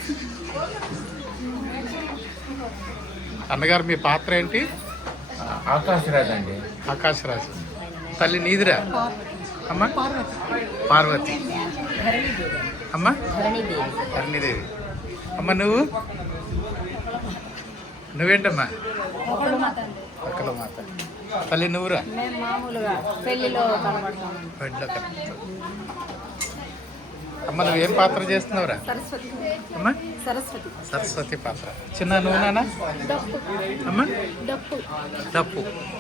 అన్నగారు మీ పాత్ర ఏంటి? ఆకాశరాజు అండి. ఆకాశరాజు. తల్లి నీదిరా అమ్మ? పార్వతి. అమ్మ? ధరణిదేవి. అమ్మ నువ్వు? నువ్వేంటమ్మా? ఒక్కల మాత. తల్లి నువ్వురా? పెళ్ళిలో కనబడతావు. అమ్మ నువ్వేం పాత్ర చేస్తున్నావురా? అమ్మ సరస్వతి పాత్ర. చిన్న నువ్వు నాన్న? అమ్మ డప్పు.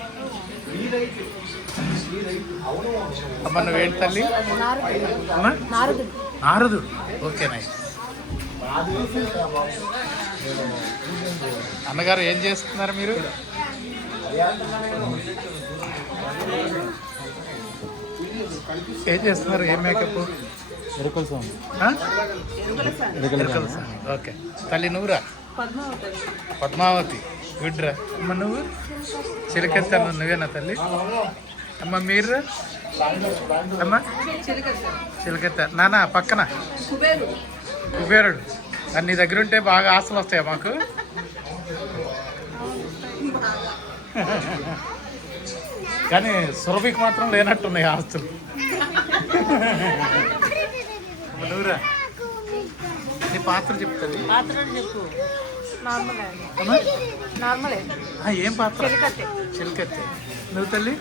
అమ్మ నువ్వేంటి తల్లి? అమ్మ నారదుడు. Okay nice. అన్నగారు ఏం చేస్తున్నారు మీరు? ఏం చేస్తున్నారు? ఏం మేకప్? ఎరుకల స్వామి. ఓకే. తల్లి నువ్వురా? పద్మావతి. గుడ్ రా. అమ్మ నువ్వు? చిలకెత్త. నువ్వేనా తల్లి? అమ్మ మీరు? అమ్మ చిలకెత్త. నాన్న పక్కన కుబేరుడు. నీ దగ్గర ఉంటే బాగా ఆశలు వస్తాయా మాకు? కానీ సురభికి మాత్రం లేనట్టున్నాయి ఆస్తులు. నువ్వురా? నీ పాత్ర చెప్తుంది. ఏం పాత్ర? చిలకత్తే. నువ్వు తల్లి?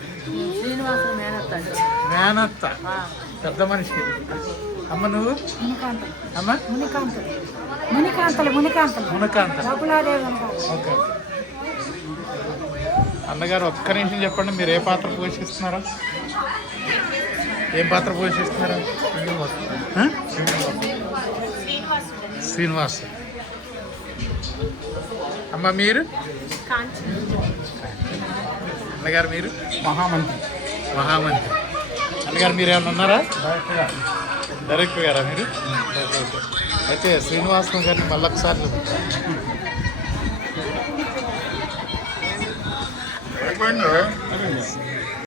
మేనత్త. పెద్ద మనిషి. అమ్మ నువ్వు? అమ్మ మునికాంత. ఓకే. అన్నగారు ఒక్క నిమిషం చెప్పండి, మీరు ఏ పాత్ర పోషిస్తున్నారా? ఏం పాత్ర పోషిస్తున్నారా? శ్రీనివాస్. అమ్మ మీరు? అన్నగారు మీరు? మహామంత్రి. అన్నగారు మీరు ఏమైనా ఉన్నారా? డైరెక్టర్ గారా మీరు? అయితే శ్రీనివాసం గారిని మళ్ళొకసారి